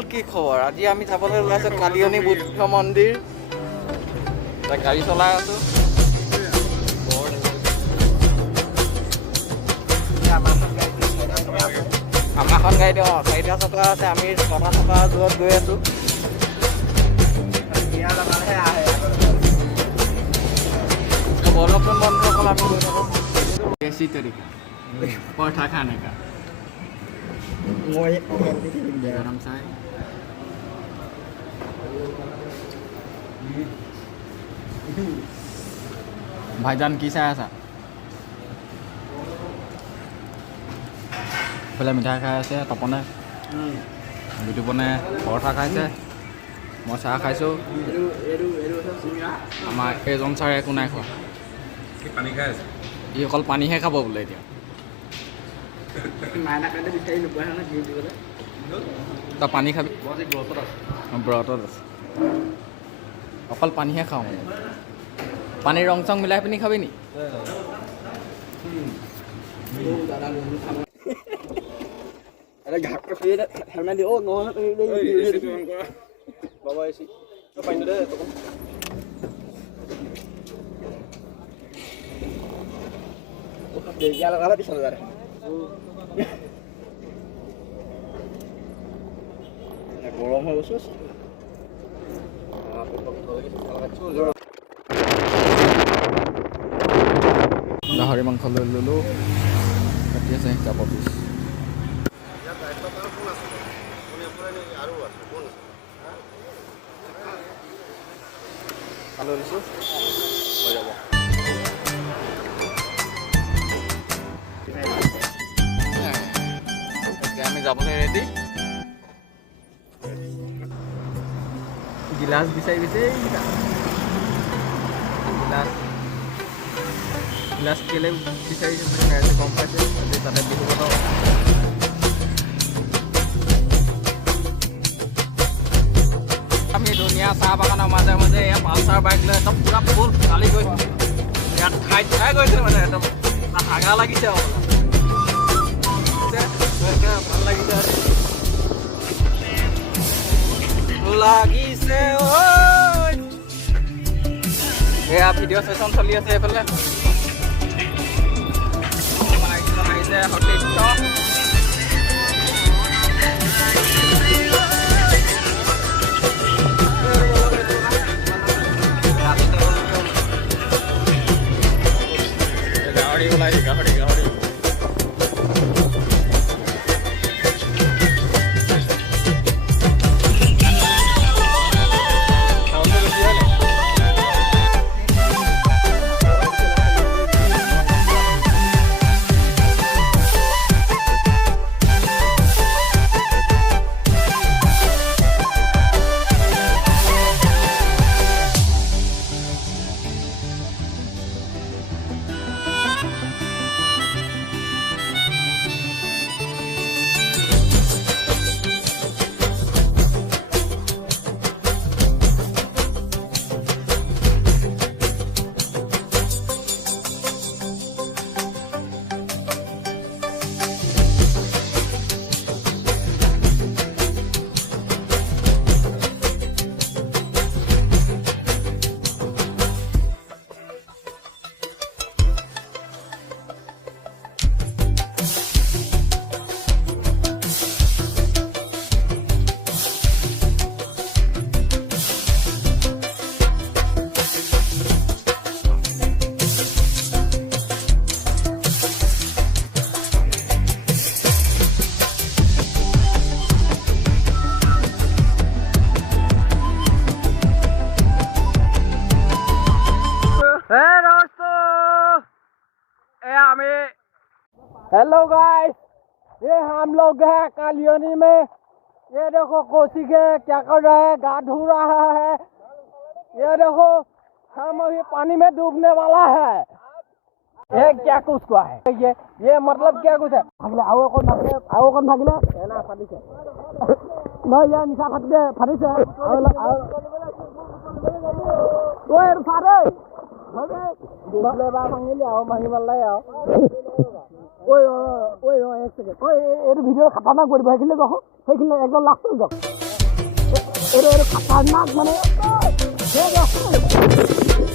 বন্ধুসকল কি খবৰ? আজি আমি যাবলৈ ওলাইছোঁ কালিয়নী বুদ্ধ মন্দিৰ। গাড়ী চলাই আছোঁ। আমাৰখন গাড়ীত 4টা চকা আছে, আমি 6টা চকা দূৰত গৈ আছোঁ। বলকচোন বন্ধুসকল, আমি গৈ থাকোঁ। देसी तरीका पराठा खाने का गरम चाय। भाईजान की चाय आसा पहले मिठाई खाई আছে তপনে বিটুপনে পৰঠা খাইছে মই চাহ খাইছোঁ আমাৰ এজন ছাৰে একো নাই খোৱা পানী খাই আছে ই অকল পানীহে খাব বোলে এতিয়া তই পানী খাবি ব্ৰতত আছে অকল পানীহে খাওঁ মানে পানীৰ ৰং চং মিলাই পিনি খাবি নি घाट का फेर ठेवना दे ओ नो बाबा ऐसी तो पानी दे तो दे क्या लगा दी चल रहा है गरम हो बस গাহৰি মাংস লৈ ল'লোঁ কাটি আছে হিচাপ পিছ আলু লৈছোঁ হৈ যাব এতিয়া আমি যাবলৈ ৰেডি গিলাচ বিচাৰি গিলাচ কেলে বিচাৰিছে গম পাইছে তাতে বিহু বতৰ আমি ধুনীয়া চাহ বাগানৰ মাজে মাজে এয়া পালচাৰ বাইক লৈ একদম পূৰা ফুল কালি গৈ ইয়াত খাই গৈছে মানে একদম হাগা লাগিছে ভাল লাগিছে এয়া ভিডিঅ' ছেশ্যন চলি আছে এইফালে আহিছে সতীৰ্থ গাহৰি हेलो गाइस ये हम लोग हैं कालियनी में ये देखो कोसी के क्या कर रहा है गा धो रहा है ये देखो हम अभी पानी में डूबने वाला है ये क्या कुछ को है ये मतलब क्या कुछ है भागले आओ कौन भागले ना फाटिसे न यार निशा फाटिसे ओए फारे डूबले बा भांगिले आओ भांगी वाला आओ ओए एक सेकेंड ओए ये वीडियो खतरनाक कर भाई एकदम लास्ट तक अरे खतरनाक बने ये देखो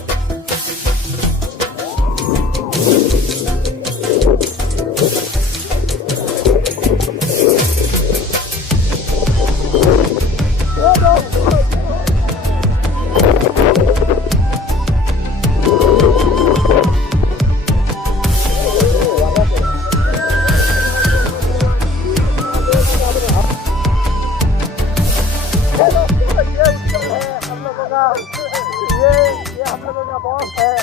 ये हम लोगों का बॉस है।